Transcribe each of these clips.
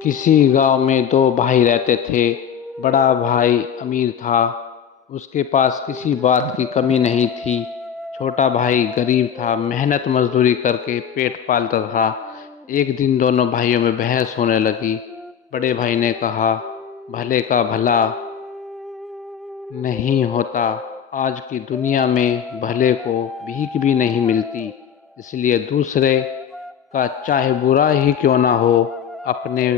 किसी गांव में दो भाई रहते थे। बड़ा भाई अमीर था। उसके पास किसी बात की कमी नहीं थी। छोटा भाई गरीब था, मेहनत मजदूरी करके पेट पालता था। एक दिन दोनों भाइयों में बहस होने लगी। बड़े भाई ने कहा, भले का भला नहीं होता। आज की दुनिया में भले को भीख भी नहीं मिलती। इसलिए दूसरे का चाहे बुरा ही क्यों ना हो, अपने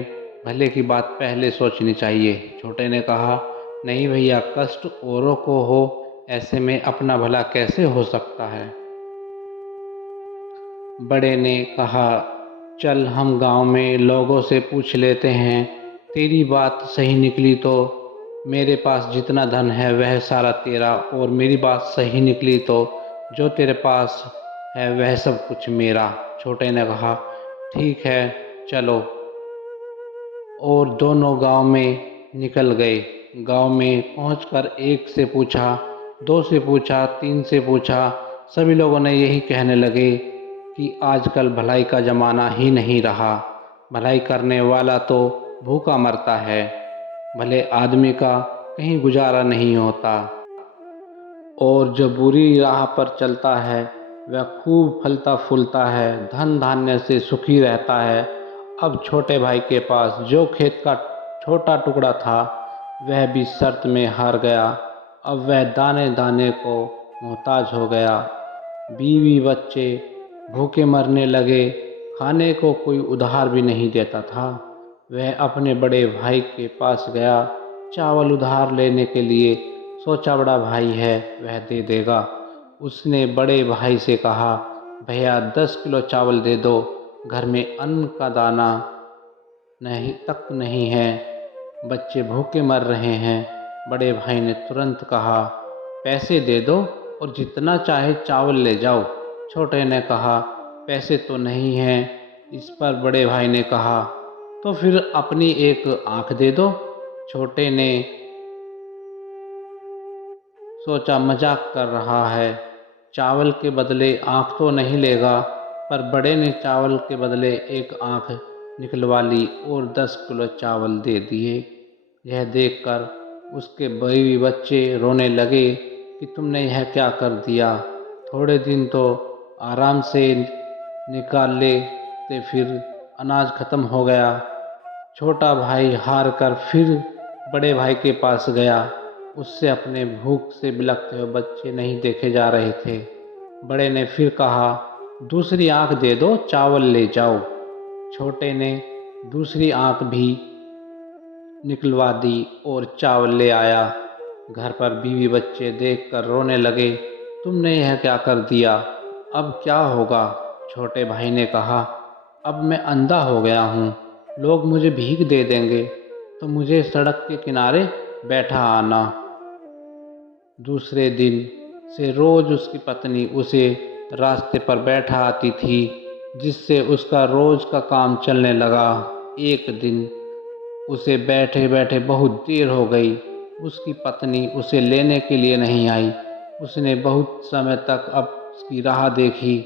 भले की बात पहले सोचनी चाहिए। छोटे ने कहा, नहीं भैया, कष्ट औरों को हो, ऐसे में अपना भला कैसे हो सकता है। बड़े ने कहा, चल हम गांव में लोगों से पूछ लेते हैं। तेरी बात सही निकली तो मेरे पास जितना धन है वह सारा तेरा, और मेरी बात सही निकली तो जो तेरे पास है वह सब कुछ मेरा। छोटे ने कहा, ठीक है, चलो। और दोनों गांव में निकल गए। गांव में पहुंचकर एक से पूछा, दो से पूछा, तीन से पूछा। सभी लोगों ने यही कहने लगे कि आजकल भलाई का ज़माना ही नहीं रहा। भलाई करने वाला तो भूखा मरता है, भले आदमी का कहीं गुजारा नहीं होता। और जो बुरी राह पर चलता है वह खूब फलता फूलता है, धन धान्य से सुखी रहता है। अब छोटे भाई के पास जो खेत का छोटा टुकड़ा था वह भी शर्त में हार गया। अब वह दाने दाने को मोहताज हो गया। बीवी बच्चे भूखे मरने लगे। खाने को कोई उधार भी नहीं देता था। वह अपने बड़े भाई के पास गया चावल उधार लेने के लिए। सोचा बड़ा भाई है, वह दे देगा। उसने बड़े भाई से कहा, भैया 10 किलो चावल दे दो, घर में अन्न का दाना नहीं तक नहीं है, बच्चे भूखे मर रहे हैं। बड़े भाई ने तुरंत कहा, पैसे दे दो और जितना चाहे चावल ले जाओ। छोटे ने कहा, पैसे तो नहीं हैं। इस पर बड़े भाई ने कहा, तो फिर अपनी एक आंख दे दो। छोटे ने सोचा मजाक कर रहा है, चावल के बदले आँख तो नहीं लेगा। पर बड़े ने चावल के बदले एक आँख निकलवा ली और 10 किलो चावल दे दिए। यह देखकर उसके बीवी बच्चे रोने लगे कि तुमने यह क्या कर दिया। थोड़े दिन तो आराम से निकाल लेते, फिर अनाज खत्म हो गया। छोटा भाई हार कर फिर बड़े भाई के पास गया। उससे अपने भूख से बिलखते हुए बच्चे नहीं देखे जा रहे थे। बड़े ने फिर कहा, दूसरी आंख दे दो, चावल ले जाओ। छोटे ने दूसरी आंख भी निकलवा दी और चावल ले आया। घर पर बीवी बच्चे देखकर रोने लगे, तुमने यह क्या कर दिया, अब क्या होगा। छोटे भाई ने कहा, अब मैं अंधा हो गया हूँ, लोग मुझे भीख दे देंगे तो मुझे सड़क के किनारे बैठा आना। दूसरे दिन से रोज उसकी पत्नी उसे रास्ते पर बैठा आती थी, जिससे उसका रोज का काम चलने लगा। एक दिन उसे बैठे बैठे बहुत देर हो गई। उसकी पत्नी उसे लेने के लिए नहीं आई। उसने बहुत समय तक अब उसकी राह देखी।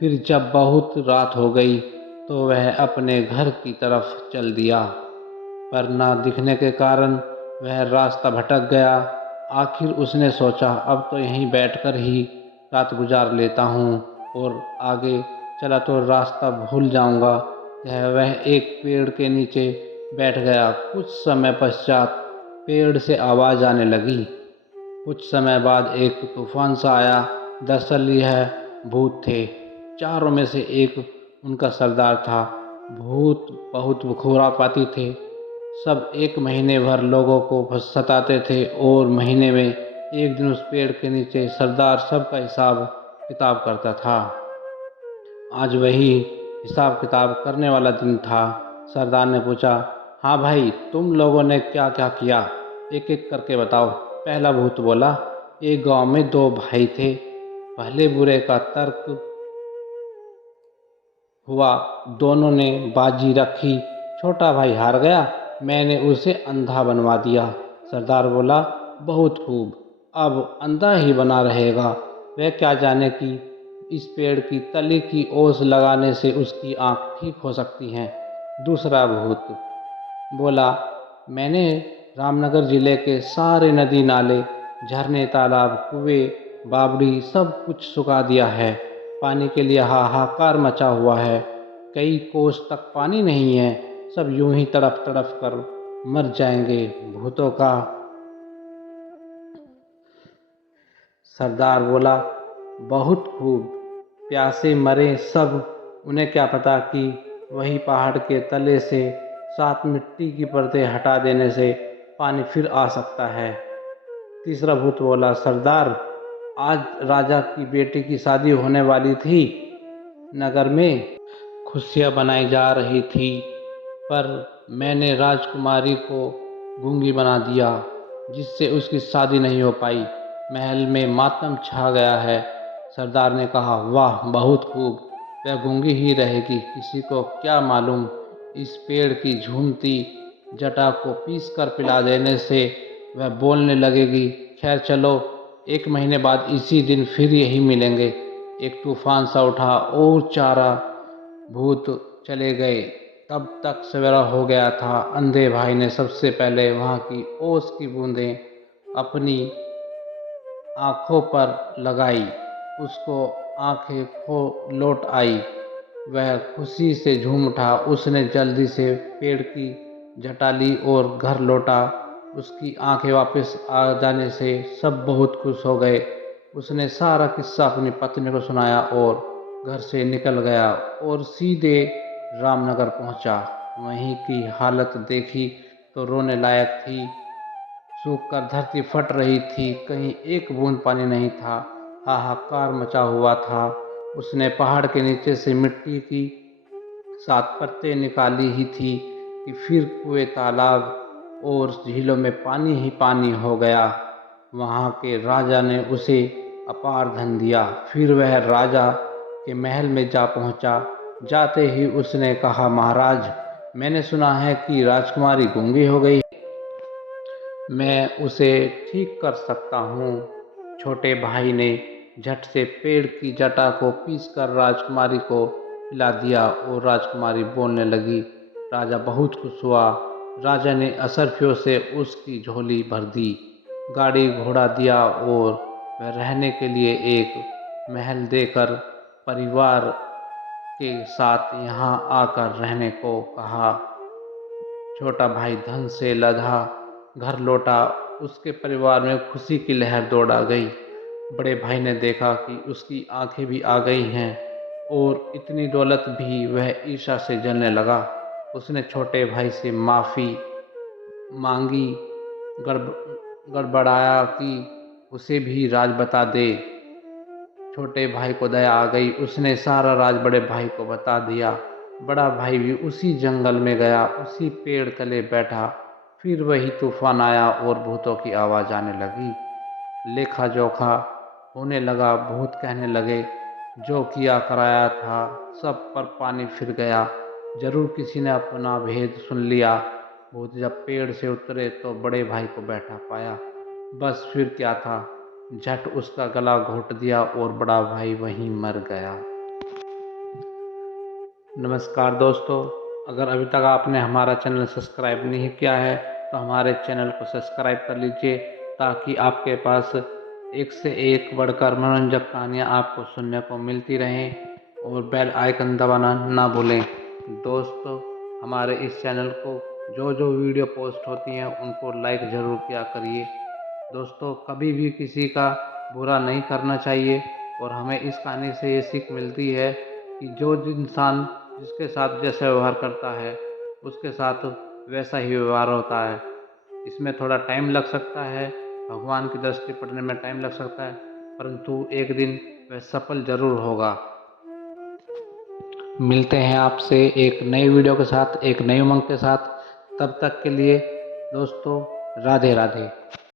फिर जब बहुत रात हो गई तो वह अपने घर की तरफ चल दिया, पर ना दिखने के कारण वह रास्ता भटक गया। आखिर उसने सोचा, अब तो यहीं बैठकर ही रात गुजार लेता हूँ, और आगे चला तो रास्ता भूल जाऊँगा। वह एक पेड़ के नीचे बैठ गया। कुछ समय पश्चात पेड़ से आवाज़ आने लगी। कुछ समय बाद एक तूफान सा आया। दरअसल यह भूत थे। चारों में से एक उनका सरदार था। भूत बहुत खुरापाती थे। सब एक महीने भर लोगों को सताते थे, और महीने में एक दिन उस पेड़ के नीचे सरदार सबका हिसाब किताब करता था। आज वही हिसाब किताब करने वाला दिन था। सरदार ने पूछा, हाँ भाई, तुम लोगों ने क्या क्या किया, एक एक करके बताओ। पहला भूत बोला, एक गांव में दो भाई थे, पहले बुरे का तर्क हुआ, दोनों ने बाजी रखी, छोटा भाई हार गया, मैंने उसे अंधा बनवा दिया। सरदार बोला, बहुत खूब, अब अंधा ही बना रहेगा, वह क्या जाने कि इस पेड़ की तली की ओस लगाने से उसकी आँख ठीक हो सकती है। दूसरा भूत, बोला, मैंने रामनगर ज़िले के सारे नदी नाले, झरने, तालाब, कुएं, बावड़ी सब कुछ सुखा दिया है। पानी के लिए हाहाकार मचा हुआ है। कई कोस तक पानी नहीं है। सब यूं ही तड़प तड़प कर मर जाएंगे। भूतों का। सरदार बोला, बहुत खूब। प्यासे मरे सब। उन्हें क्या पता कि वही पहाड़ के तले से 7 मिट्टी की परतें हटा देने से पानी फिर आ सकता है। तीसरा भूत बोला, सरदार, आज राजा की बेटी की शादी होने वाली थी। नगर में खुशियाँ बनाई जा रही थी, पर मैंने राजकुमारी को गूंगी बना दिया, जिससे उसकी शादी नहीं हो पाई। महल में मातम छा गया है। सरदार ने कहा, वाह, बहुत खूब। वह गूंगी ही रहेगी। किसी को क्या मालूम, इस पेड़ की झूमती जटा को पीस कर पिला देने से वह बोलने लगेगी। खैर चलो, 1 महीने बाद इसी दिन फिर यही मिलेंगे। एक तूफान सा उठा और चारा भूत चले गए। तब तक सवेरा हो गया था। अंधे भाई ने सबसे पहले वहाँ की ओस की बूंदें अपनी आँखों पर लगाई। उसको आँखें खो लौट आई। वह खुशी से झूम उठा। उसने जल्दी से पेड़ की जटा ली और घर लौटा। उसकी आँखें वापस आ जाने से सब बहुत खुश हो गए। उसने सारा किस्सा अपनी पत्नी को सुनाया और घर से निकल गया और सीधे रामनगर पहुंचा। वहीं की हालत देखी तो रोने लायक थी। सूखकर धरती फट रही थी। कहीं एक बूंद पानी नहीं था। हाहाकार मचा हुआ था। उसने पहाड़ के नीचे से मिट्टी की 7 परतें निकाली ही थी कि फिर कुएं, तालाब और झीलों में पानी ही पानी हो गया। वहाँ के राजा ने उसे अपार धन दिया। फिर वह राजा के महल में जा पहुँचा। जाते ही उसने कहा, महाराज, मैंने सुना है कि राजकुमारी गूंगी हो गई। मैं उसे ठीक कर सकता हूँ। छोटे भाई ने झट से पेड़ की जटा को पीसकर राजकुमारी को पिला दिया और राजकुमारी बोलने लगी। राजा बहुत खुश हुआ। राजा ने असरफियों से उसकी झोली भर दी, गाड़ी घोड़ा दिया और वह रहने के लिए एक महल देकर परिवार के साथ यहाँ आकर रहने को कहा। छोटा भाई धन से लदा घर लौटा। उसके परिवार में खुशी की लहर दौड़ा गई। बड़े भाई ने देखा कि उसकी आंखें भी आ गई हैं और इतनी दौलत भी। वह ईर्ष्या से जलने लगा। उसने छोटे भाई से माफ़ी मांगी, गड़बड़ाया कि उसे भी राज बता दे। छोटे भाई को दया आ गई। उसने सारा राज बड़े भाई को बता दिया। बड़ा भाई भी उसी जंगल में गया, उसी पेड़ तले बैठा। फिर वही तूफान आया और भूतों की आवाज़ आने लगी। लेखा जोखा होने लगा। भूत कहने लगे, जो किया कराया था सब पर पानी फिर गया। जरूर किसी ने अपना भेद सुन लिया। भूत जब पेड़ से उतरे तो बड़े भाई को बैठा पाया। बस फिर क्या था, झट उसका गला घोंट दिया और बड़ा भाई वहीं मर गया। नमस्कार दोस्तों, अगर अभी तक आपने हमारा चैनल सब्सक्राइब नहीं किया है तो हमारे चैनल को सब्सक्राइब कर लीजिए, ताकि आपके पास एक से एक बढ़कर मनोरंजक कहानियाँ आपको सुनने को मिलती रहें। और बेल आइकन दबाना ना भूलें। दोस्तों, हमारे इस चैनल को जो जो वीडियो पोस्ट होती हैं उनको लाइक ज़रूर किया करिए। दोस्तों, कभी भी किसी का बुरा नहीं करना चाहिए। और हमें इस कहानी से ये सीख मिलती है कि जो इंसान जिसके साथ जैसा व्यवहार करता है उसके साथ वैसा ही व्यवहार होता है। इसमें थोड़ा टाइम लग सकता है, भगवान की दृष्टि पड़ने में टाइम लग सकता है, परंतु एक दिन वह सफल जरूर होगा। मिलते हैं आपसे एक नई वीडियो के साथ, एक नई उमंग के साथ। तब तक के लिए दोस्तों, राधे राधे।